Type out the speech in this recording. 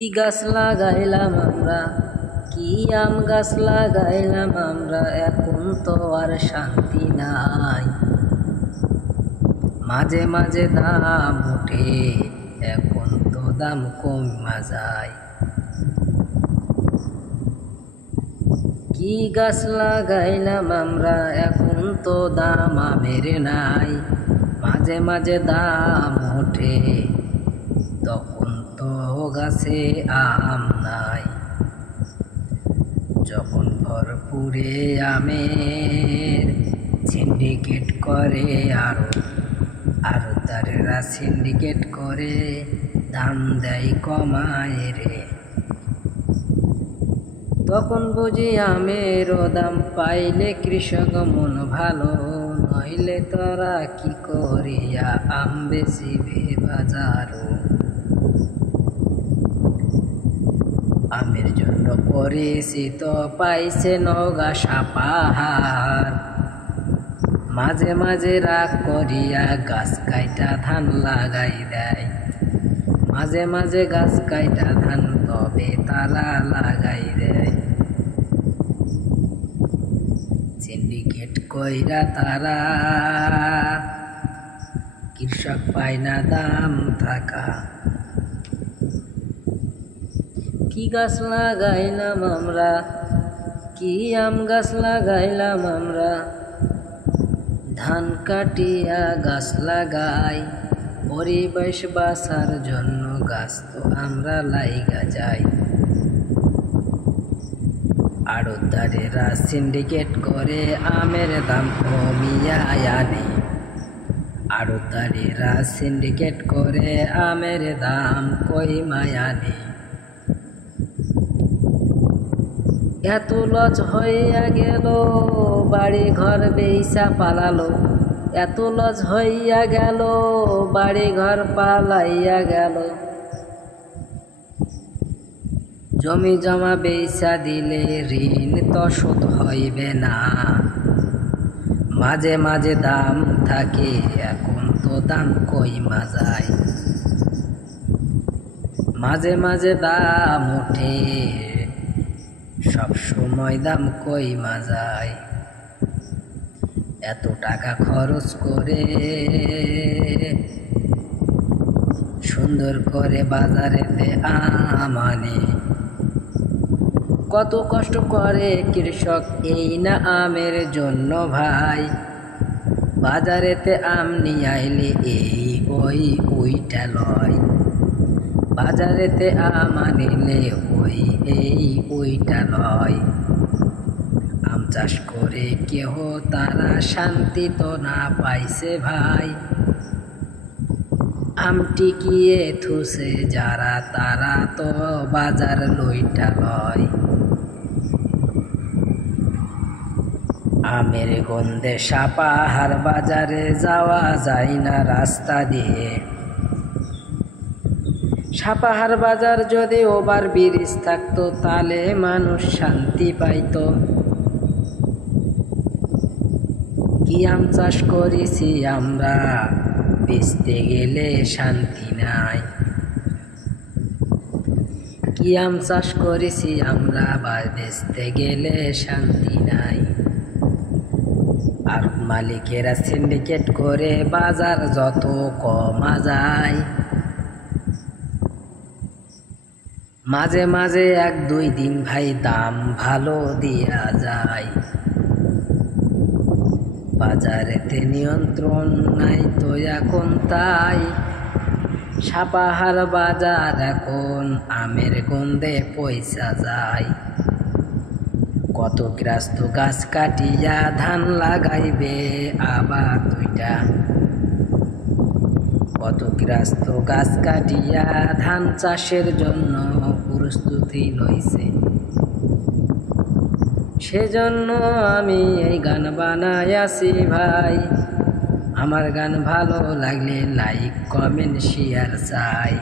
কি গাছ লাগাইলাম আমরা, কি আম গাছ লাগাইলাম আমরা, এখন তো আর শান্তি নাই। মাঝে মাঝে দাম ওঠে, এখন তো দাম কমা যায়। কি গাছ লাগাইলাম আমরা, এখন তো দাম আমের নাই। মাঝে মাঝে দাম ওঠে, তখন তো গাছে আম নাই। যখন ভরপুরে আমের সিন্ডিকেট করে আড়তদারেরা সিন্ডিকেট করে দাম দেয় কমায় রে। তখন বুঝি আমেরও দাম পাইলে কৃষক মন ভালো, নইলে তোরা কি করিয়া আম বেচিবে বাজারও। আমের জন্য পরিচিত পাইছে নওগাঁ সাপাহার। মাঝে মাঝে রাগ করিয়া গাছ কাইটা ধান লাগাই দেয়। মাঝে মাঝে গাছ কাইটা ধান তবে তারা লাগাই দেয়। সিন্ডিকেট কইরা তারা কৃষক পায় না দাম থাকা। কি গাছ লাগাইলাম আমরা, কি আম গাছ লাগাইলাম আমরা, ধান কাটিয়া গাছ লাগাই। পরিবেশ বাঁচার জন্য গাছ তো আমরা লাইগা যাই। আড়তদারেরা সিন্ডিকেট করে আমের দাম কমিয়া আনে। আড়তদারেরা সিন্ডিকেট করে আমের দাম কইমায় আনে। এত লজ হইয়া গেল, বাড়ি ঘর বেইসা পালালো। এত লজ হইয়া গেল, বাড়ি ঘর পালাইয়া গেল। জমি জমা বেইসা দিলে ঋণ তো শোধ হইবে না। মাঝে মাঝে দাম থাকে, এখন তো দাম কইমা যায়। মাঝে মাঝে দাম ওঠে, সব সময় দাম কইমা যায়। এত টাকা খরচ করে সুন্দর করে বাজারেতে আম আনে। কত কষ্ট করে কৃষক এই না আমের জন্য ভাই। বাজারেতে আম নিয়ে আইলে এই ওই ওইটা লয়। বাজারেতে আম আনিলে ওই এই ওইটা লয়। আম চাষ করে কেহ তারা শান্তি তো না পাইছে ভাই। আম টিকিয়ে থুসে যারা তারা তো বাজার লইটা লয়। আমের গন্ধে সাপাহার বাজারে যাওয়া যায় না রাস্তা দিয়ে। সাপাহার বাজার যদি ওভার ব্রিজ থাকতো, তাহলে মানুষ শান্তি পাইত। কি আম চাষ করেছি আমরা, বেচতে গেলে শান্তি নাই। কি আম চাষ করেছি আমরা, বেচতে গেলে শান্তি নাই। আর মালিকেরা সিন্ডিকেট করে বাজার যত কমা যায়। মাঝে মাঝে এক দুই দিন ভাই দাম ভালো দিয়া যায়। বাজারেতে নিয়ন্ত্রণ নাই তো এখন তাই। সাপাহার বাজার এখন আমের গন্ধে পয়সা যায়। কত গ্রাস্ত গাছ কাটিয়া ধান লাগাইবে আবার দুইটা। কত গ্রাস্ত গাছ কাটিয়া ধান চাষের জন্য প্রস্তুতি লইছে। সেজন্য আমি এই গান বানাইয়াছি ভাই। আমার গান ভালো লাগলে লাইক কমেন্ট শেয়ার চাই।